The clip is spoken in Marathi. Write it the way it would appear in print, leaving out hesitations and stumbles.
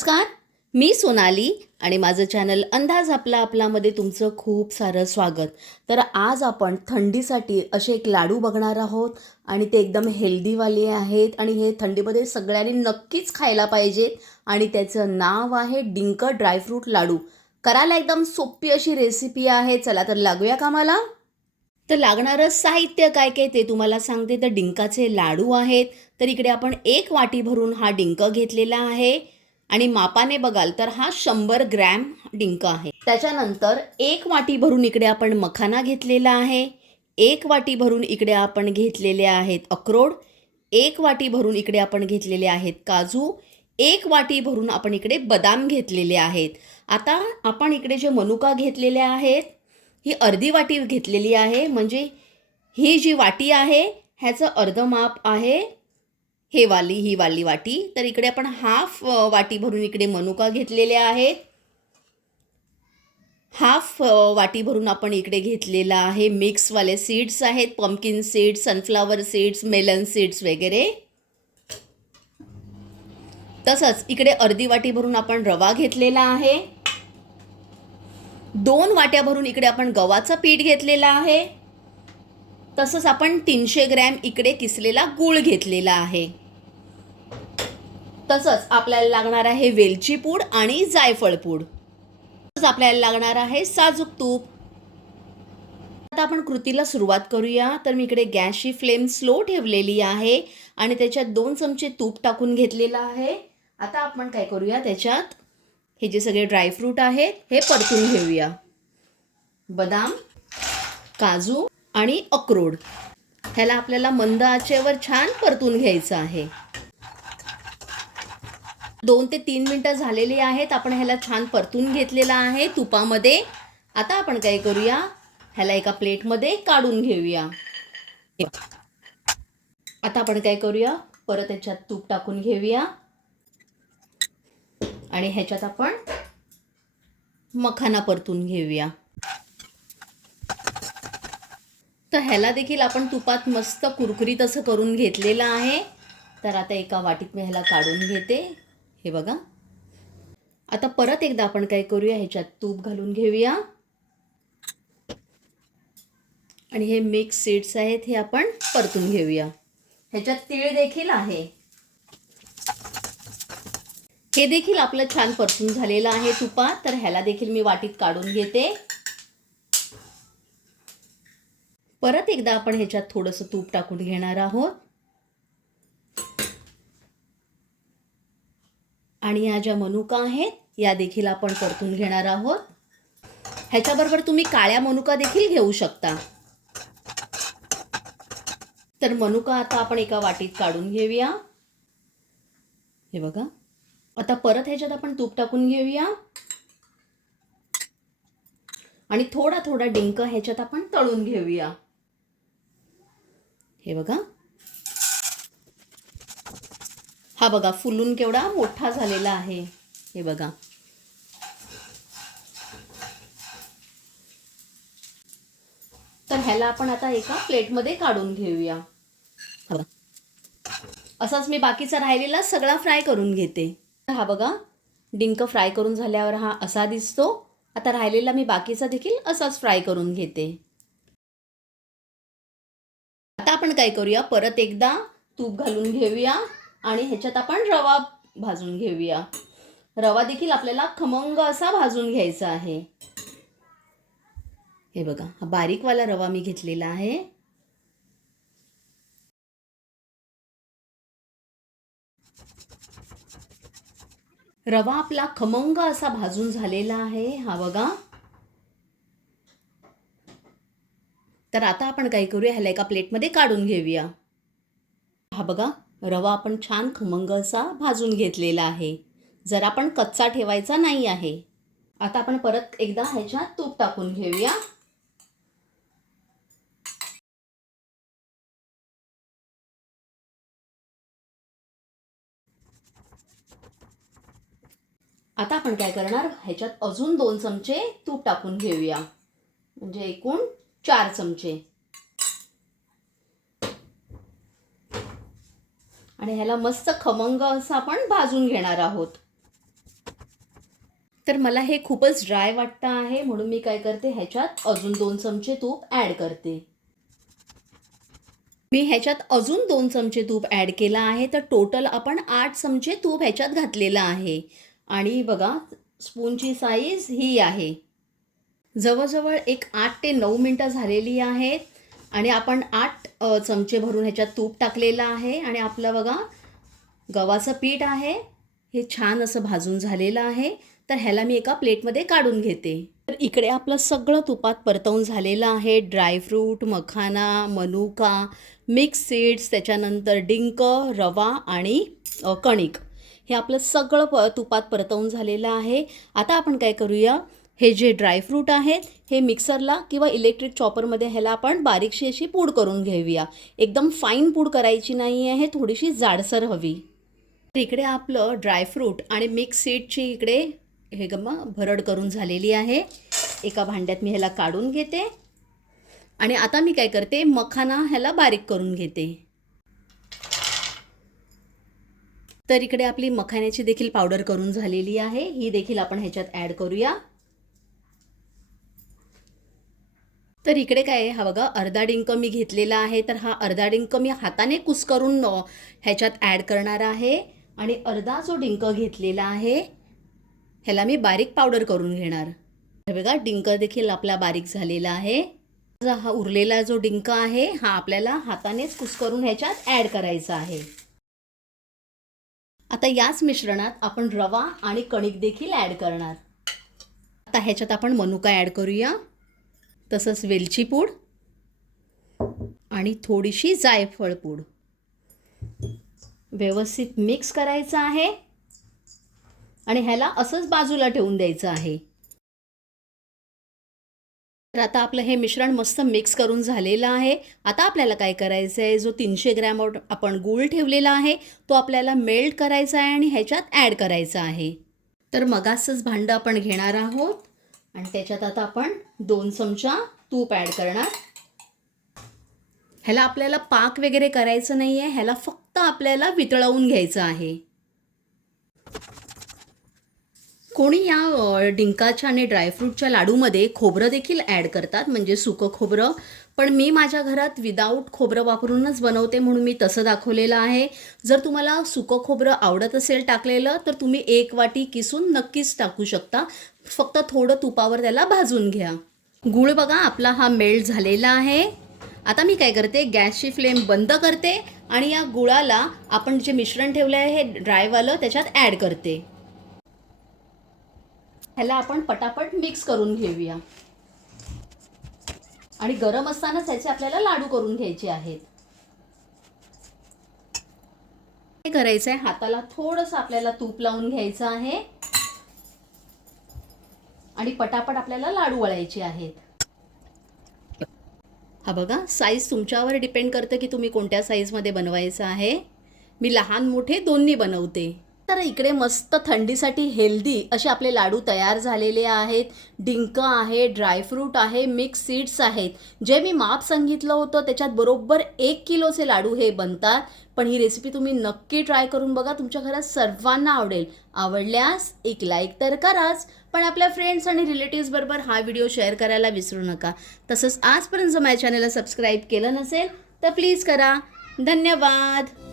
नमस्कार, मी सोनाली आणि माझं चॅनल अंदाज आपलामध्ये तुमचं खूप सारं स्वागत. तर आज आपण थंडीसाठी असे एक लाडू बघणार आहोत आणि ते एकदम हेल्दीवाले आहेत आणि हे थंडीमध्ये सगळ्यांनी नक्कीच खायला पाहिजेत आणि त्याचं नाव आहे डिंक ड्रायफ्रूट लाडू. करायला एकदम सोपी अशी रेसिपी आहे. चला तर लागूया कामाला. तर लागणारं साहित्य काय काय ते तुम्हाला सांगते. तर डिंकाचे लाडू आहेत. तर इकडे आपण 1 वाटी भरून हा डिंक घेतलेला आहे आणि मापाने बघाल तर हा 100 ग्रॅम डिंक आहे. त्याच्यानंतर 1 वाटी भरून इकडे आपण मखाना घेतलेला आहे. 1 वाटी भरून इकडे आपण घेतलेले आहेत अक्रोड. 1 वाटी भरून इकडे आपण घेतलेले आहेत काजू. 1 वाटी भरून आपण इकडे बदाम घेतलेले आहेत. आता आपण इकडे जे मनुका घेतलेले आहेत ही अर्धी वाटी घेतलेली आहे. म्हणजे ही जी वाटी आहे ह्याचं अर्ध माप आहे ही वाली वाटी. तर इकडे आपण हाफ वाटी भरून इकडे मनुका घेतलेले आहेत. हाफ वाटी भरून आपण इकडे घेतलेला आहे मिक्सवाले सीड्स आहेत. Pumpkin seeds, sunflower seeds, melon seeds वगैरे. तसंच इकडे अर्धी वाटी भरून आपण रवा घेतलेला आहे. 2 वाट्या भरून इकडे आपण गव्हाचं पीठ घेतलेलं आहे. तसंच आपण 300 ग्रॅम इकडे किसलेला गूळ घेतलेला आहे. तसंच आपल्याला लागणार आहे वेलची पूड आणि जायफळ पूड. तसंच आपल्याला लागणार आहे साजूक तूप. आता आपण कृतीला सुरुवात करूया. तर मी इकडे गॅसची फ्लेम स्लो ठेवलेली आहे आणि त्याच्यात 2 चमचे तूप टाकून घेतलेलं आहे. आता आपण काय करूया, त्याच्यात हे जे सगळे ड्रायफ्रूट आहेत हे परतून घेऊया. बदाम, काजू आणि अक्रोड ह्याला आपल्याला मंद आचेवर छान परतून घ्यायचं आहे. 2 ते 3 मिनिटं झालेली आहेत. आपण ह्याला छान परतून घेतलेला आहे तुपामध्ये. आता आपण काय करूया, ह्याला एका प्लेटमध्ये काढून घेऊया. आता आपण काय करूया, परत ह्याच्यात तूप टाकून घेऊया आणि ह्याच्यात आपण मखाना परतून घेऊया. तर ह्याला देखील आपण तुपात मस्त कुरकुरीत असं करून घेतलेलं आहे. तर आता एका वाटीत मी ह्याला काढून घेते. हे बघा. आता परत एकदा आपण काय करूया, ह्याच्यात तूप घालून घेऊया आणि हे मिक्स सीड्स आहेत हे आपण परतून घेऊया. ह्याच्यात तीळ देखील आहे. हे देखील आपलं छान परतून झालेलं आहे तुपात. तर ह्याला देखील मी वाटीत काढून घेते. परत एकदा आपण ह्याच्यात थोडंसं तूप टाकून घेणार आहोत आणि या ज्या मनुका आहेत या देखील आपण परतून घेणार आहोत. ह्याच्याबरोबर तुम्ही काळ्या मनुका देखील घेऊ शकता. तर मनुका आता आपण एका वाटीत काढून घेऊया. हे बघा. आता परत ह्याच्यात आपण तूप टाकून घेऊया आणि थोडा थोडा डिंक ह्याच्यात आपण तळून घेऊया. हे बघा. हा बघा फुलून केवढा मोठा झालेला आहे. हे बघा. तर ह्याला आपण आता एका प्लेटमध्ये काढून घेऊया. असाच मी बाकीचा राहिलेला सगळा फ्राय करून घेते. हा बघा, डिंक फ्राय करून झाल्यावर हा असा दिसतो. आता राहिलेला मी बाकीचा देखील असाच फ्राय करून घेते. आता आपण काय करूया, परत एकदा तूप घालून घेऊया आणि ह्याच्यात आपण रवा भाजून घेऊया. रवा देखील आपल्याला खमंग असा भाजून घ्यायचा आहे. हे बघा, हा बारीकवाला रवा मी घेतलेला आहे. रवा आपला खमंग असा भाजून झालेला आहे. हा बघा. तर आता आपण काय करूया, ह्याला एका प्लेटमध्ये काढून घेऊया. हा बघा, रवा आपण छान खमंग असा भाजून घेतलेला आहे. जर आपण कच्चा ठेवायचा नाही आहे. आता आपण परत एकदा ह्याच्यात तूप टाकून घेऊया. आता आपण काय करणार, ह्याच्यात अजून 2 चमचे तूप टाकून घेऊया. म्हणजे एकूण 4 चमचे. आणि ह्याला मस्त खमंग असं आपण भाजून घेणार आहोत. तर मला हे खूपच ड्राय वाटतं आहे, म्हणून मी काय करते, ह्याच्यात अजून 2 चमचे तूप ॲड करते. मी ह्याच्यात अजून 2 चमचे तूप ॲड केलं आहे, तर टोटल आपण 8 चमचे तूप ह्याच्यात घातलेलं आहे. आणि बघा, स्पूनची साईज ही आहे. जवळजवळ एक 8 ते 9 मिनटं झालेली आहेत आणि आपण 8 चमचे भरून ह्याच्यात तूप टाकलेलं आहे. आणि आपलं बघा, गव्हाचं पीठ आहे, हे छान असं भाजून झालेलं आहे. तर ह्याला मी एका प्लेटमध्ये काढून घेते. तर इकडे आपलं सगळं तुपात परतवून झालेलं आहे. ड्रायफ्रूट, मखाना, मनुका, मिक्स सीड्स, त्याच्यानंतर डिंक, रवा आणि कणिक, हे आपलं सगळं तुपात परतवून झालेलं आहे. आता आपण काय करूया, हे जे ड्रायफ्रूट आहेत हे मिक्सरला किंवा इलेक्ट्रिक चॉपरमध्ये ह्याला आपण बारीकशी अशी पूड करून घेऊया. एकदम फाईन पूड करायची नाही आहे, थोडीशी जाडसर हवी. तर इकडे आपलं ड्रायफ्रूट आणि मिक्स सीडची इकडे हे भरड करून झालेली आहे. एका भांड्यात मी ह्याला काढून घेते. आणि आता मी काय करते, मखाना ह्याला बारीक करून घेते. तर इकडे आपली मखाण्याची देखील पावडर करून झालेली आहे, ही देखील आपण ह्याच्यात ॲड करूया. तर इकडे काय आहे, हा बघा अर्धा डिंक मी घेतलेला आहे. तर हा अर्धा डिंक मी हाताने कुस्करून ह्याच्यात ॲड करणार आहे. आणि अर्धा जो डिंक घेतलेला आहे ह्याला मी बारीक पावडर करून घेणार. हे बघा, डिंक देखील आपला बारीक झालेला आहे. हा उरलेला जो डिंक आहे हा आपल्याला हातानेच कुस्करून ह्याच्यात ॲड करायचा आहे. आता याच मिश्रणात आपण रवा आणि कणिक देखील ॲड करणार. आता ह्याच्यात आपण मनुका ॲड करूया, तसंच वेलची पूड आणि थोडीशी जायफळ पूड. व्यवस्थित मिक्स करायचं आहे आणि ह्याला असंच बाजूला ठेवून द्यायचं आहे. तर आता आपलं हे मिश्रण मस्त मिक्स करून झालेलं आहे. आता आपल्याला काय करायचं आहे, जो 300 ग्रॅम आपण गूळ ठेवलेला आहे तो आपल्याला मेल्ट करायचा आहे आणि ह्याच्यात ॲड करायचा आहे. तर मगाचंच भांडं आपण घेणार आहोत आणि त्याच्यात आता आपण 2 चमचा तूप ॲड करणार. ह्याला आपल्याला पाक वगैरे करायचं नाही आहे, ह्याला फक्त आपल्याला वितळवून घ्यायचं आहे. कोणी या डिंकाच्या आणि ड्रायफ्रूटच्या लाडूमध्ये खोबरं देखील ॲड करतात, म्हणजे सुकं खोबरं. पण मी माझ्या घरात विदाऊट खोबरं वापरूनच बनवते, म्हणून मी तसं दाखवलेलं आहे. जर तुम्हाला सुकं खोबरं आवडत असेल टाकलेलं तर तुम्ही 1 वाटी किसून नक्कीच टाकू शकता. फक्त थोडं तुपावर त्याला भाजून घ्या. गूळ बघा आपला हा मेल्ट झालेला आहे. आता मी काय करते, गॅसची फ्लेम बंद करते आणि या गुळाला आपण जे मिश्रण ठेवलं आहे हे ड्रायवालं त्याच्यात ॲड करते. ह्याला आपण पटापट मिक्स करून घेऊया आणि गरम असतानाच ह्याचे आपल्याला लाडू करून घ्यायचे आहेत. काय करायचं आहे, हाताला थोडंसं आपल्याला तूप लावून घ्यायचं आहे आणि पटापट आपल्याला लाडू वळायचे आहेत. हा बघा, साईज तुमच्यावर डिपेंड करतं की तुम्ही कोणत्या साईजमध्ये बनवायचं आहे. मी लहान मोठे दोन्ही बनवते. तर इकडे मस्त थंडीसाठी हेल्दी असे आपले लाडू तयार झालेले आहेत. डिंक आहे, ड्रायफ्रूट आहे, मिक्स सीड्स आहेत. जे मी माप सांगितलं होतं त्याच्यात बरोबर 1 किलोचे लाडू हे बनतात. पण ही रेसिपी तुम्ही नक्की ट्राय करून बघा, तुमच्या घरात सर्वांना आवडेल. आवडल्यास एक लाईक तर कराच, पण आपल्या फ्रेंड्स आणि रिलेटिव्स बरोबर हा व्हिडिओ शेअर करायला विसरू नका. तसंच आजपर्यंत जर माझ्या चॅनलला सबस्क्राईब केलं नसेल तर प्लीज करा. धन्यवाद.